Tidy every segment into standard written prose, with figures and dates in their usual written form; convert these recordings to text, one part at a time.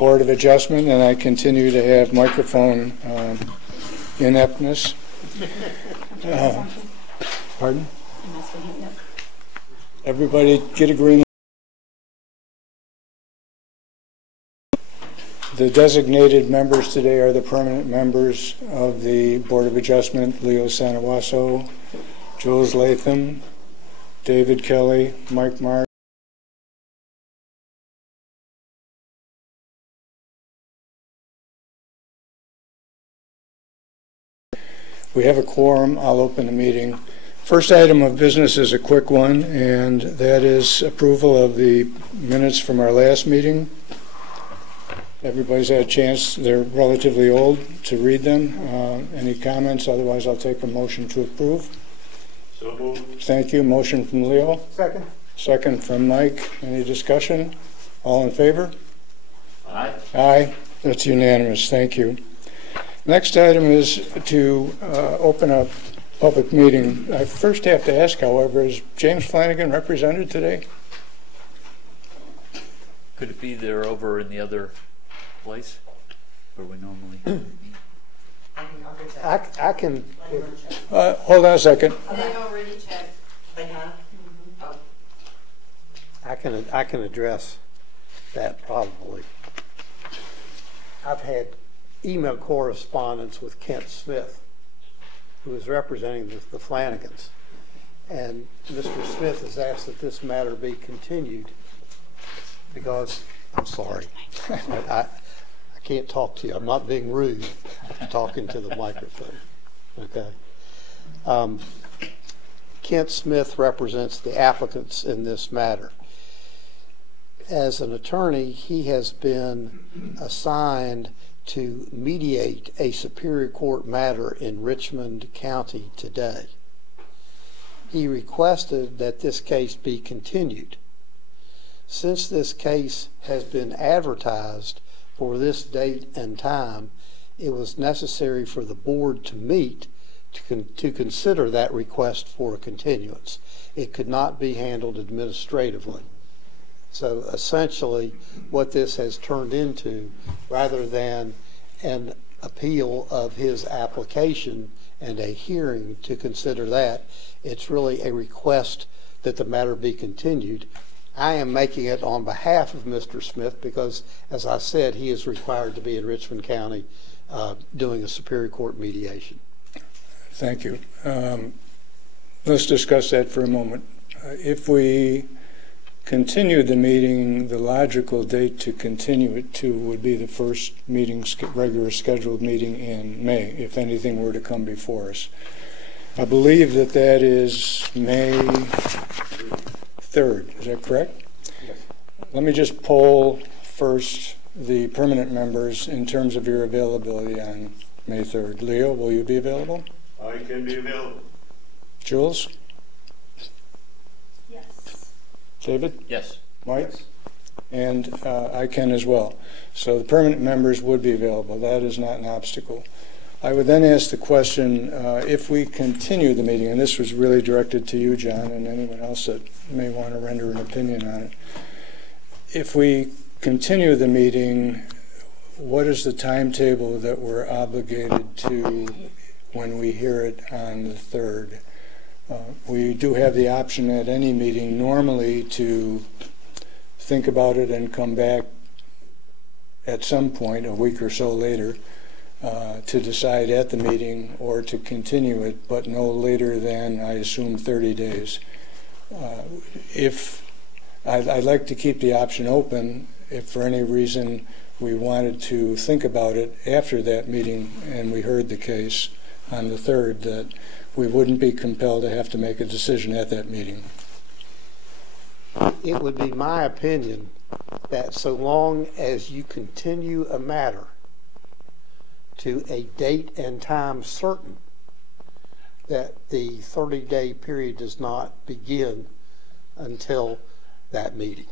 Board of Adjustment, and I continue to have microphone ineptness. Pardon? Everybody get a green. The designated members today are the permanent members of the Board of Adjustment: Leo Sanawaso, Jules Latham, David Kelly, Mike Mark. We have a quorum. I'll open the meeting. First item of business is a quick one, and that is approval of the minutes from our last meeting. Everybody's had a chance, they're relatively old, to read them. Any comments? Otherwise, I'll take a motion to approve. So moved. Thank you. Motion from Leo. Second. Second from Mike. Any discussion? All in favor? Aye. Aye. That's unanimous. Thank you. Next item is to open a public meeting. I first have to ask, however, is James Flanagan represented today? Could it be they're over in the other place where we normally I can. Hold on a second. They've already checked. They have? Mm-hmm. Oh. I can address that probably. I've had email correspondence with Kent Smith, who is representing the Flanagans, and Mr. Smith has asked that this matter be continued because I'm sorry, I can't talk to you. I'm not being rude. I'm talking to the microphone. Okay. Kent Smith represents the applicants in this matter. As an attorney, he has been assigned to mediate a Superior Court matter in Richmond County today. He requested that this case be continued. Since this case has been advertised for this date and time, it was necessary for the board to meet to consider that request for a continuance. It could not be handled administratively. So essentially what this has turned into, rather than an appeal of his application and a hearing to consider that, it's really a request that the matter be continued. I am making it on behalf of Mr. Smith because, as I said, he is required to be in Richmond County doing a Superior Court mediation. Thank you. Let's discuss that for a moment. If we continue the meeting, the logical date to continue it to would be the first meeting, regular scheduled meeting in May, if anything were to come before us. I believe that that is May 3rd. Is that correct? Yes. Let me just poll first the permanent members in terms of your availability on May 3rd. Leo, will you be available? I can be available. Jules? Yes. David? yes. Mike? And I can as well. So the permanent members would be available. That is not an obstacle. I would then ask the question, if we continue the meeting, and this was really directed to you, John, and anyone else that may want to render an opinion on it. If we continue the meeting, what is the timetable that we're obligated to when we hear it on the 3rd? We do have the option at any meeting normally to think about it and come back at some point, a week or so later, to decide at the meeting or to continue it, but no later than, I assume, 30 days. If I'd like to keep the option open, if for any reason we wanted to think about it after that meeting and we heard the case on the 3rd, that we wouldn't be compelled to have to make a decision at that meeting. It would be my opinion that so long as you continue a matter to a date and time certain, that the 30-day period does not begin until that meeting.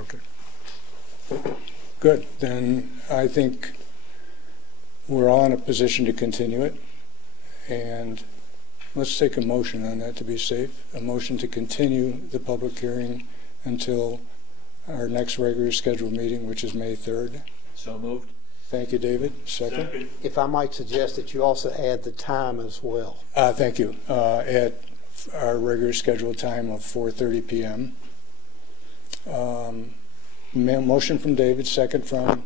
Okay. Good. Then I think we're all in a position to continue it. And let's take a motion on that to be safe. A motion to continue the public hearing until our next regular scheduled meeting, which is May 3rd. So moved. Thank you, David. Second. Second. If I might suggest that you also add the time as well. Thank you. At our regular scheduled time of 4:30 p.m. Motion from David, second from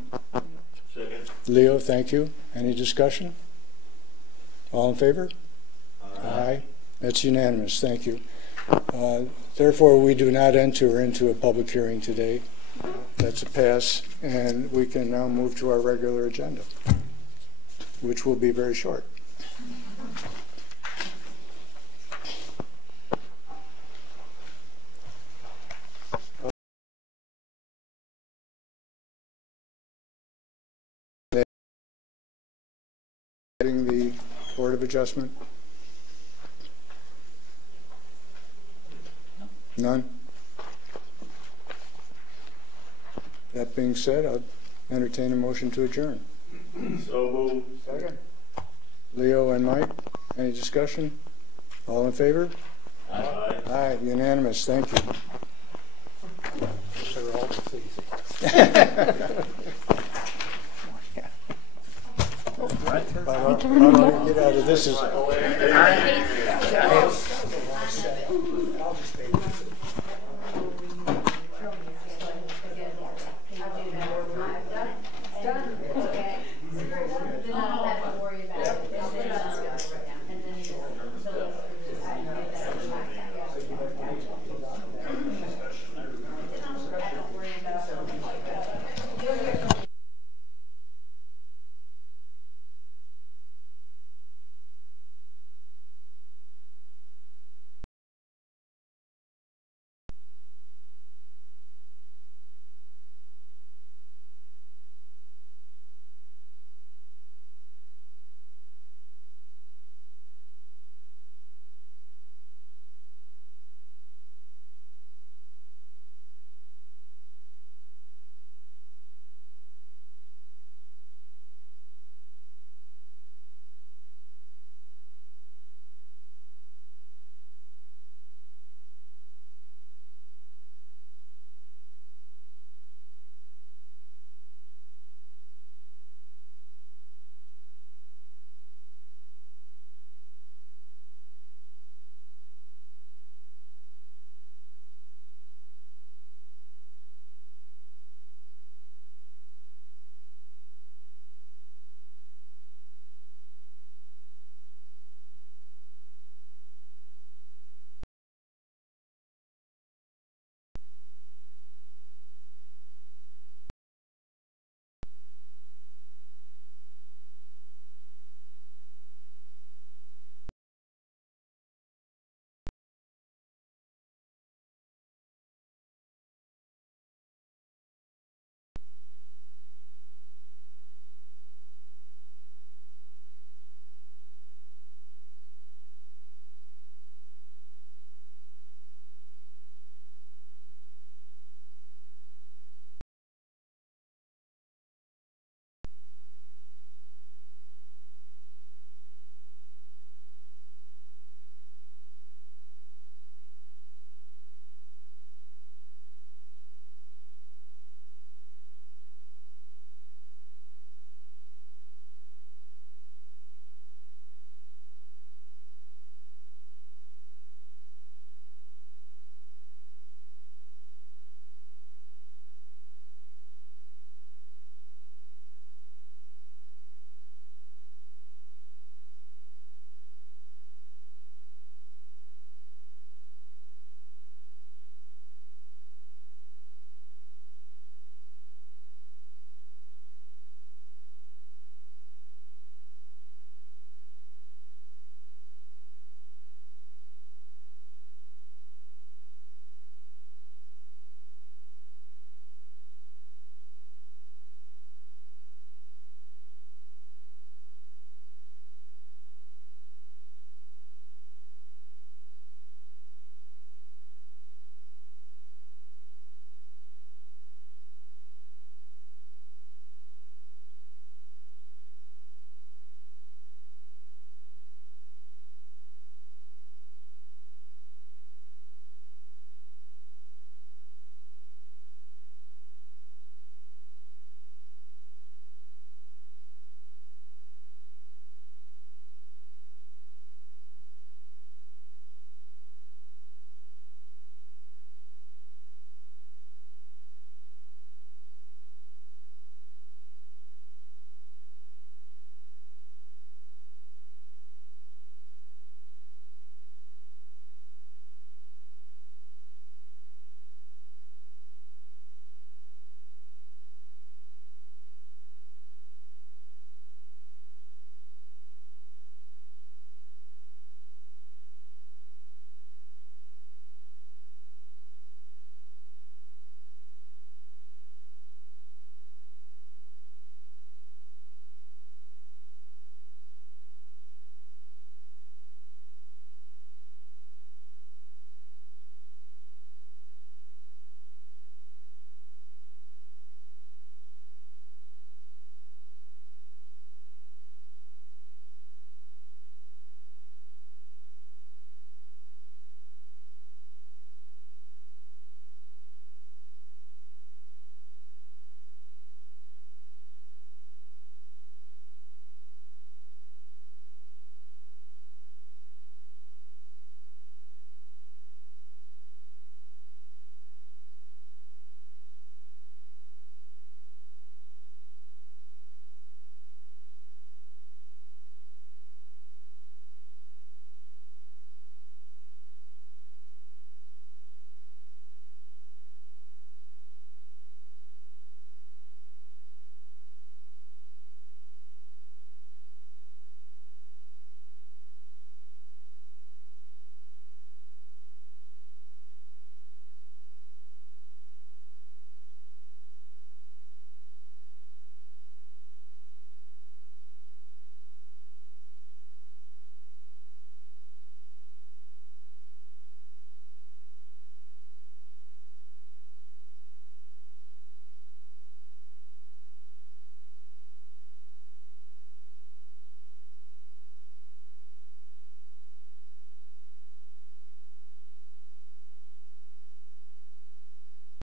Second. Leo. Thank you. Any discussion? All in favor? Aye. That's unanimous. Thank you. Therefore, we do not enter into a public hearing today. That's a pass, and we can now move to our regular agenda, which will be very short. Getting the Board of Adjustment? None? That being said, I'll entertain a motion to adjourn. So moved. Second. Leo and Mike, any discussion? All in favor? Aye. Aye, unanimous, thank you. They're all easy. How do I get out of this?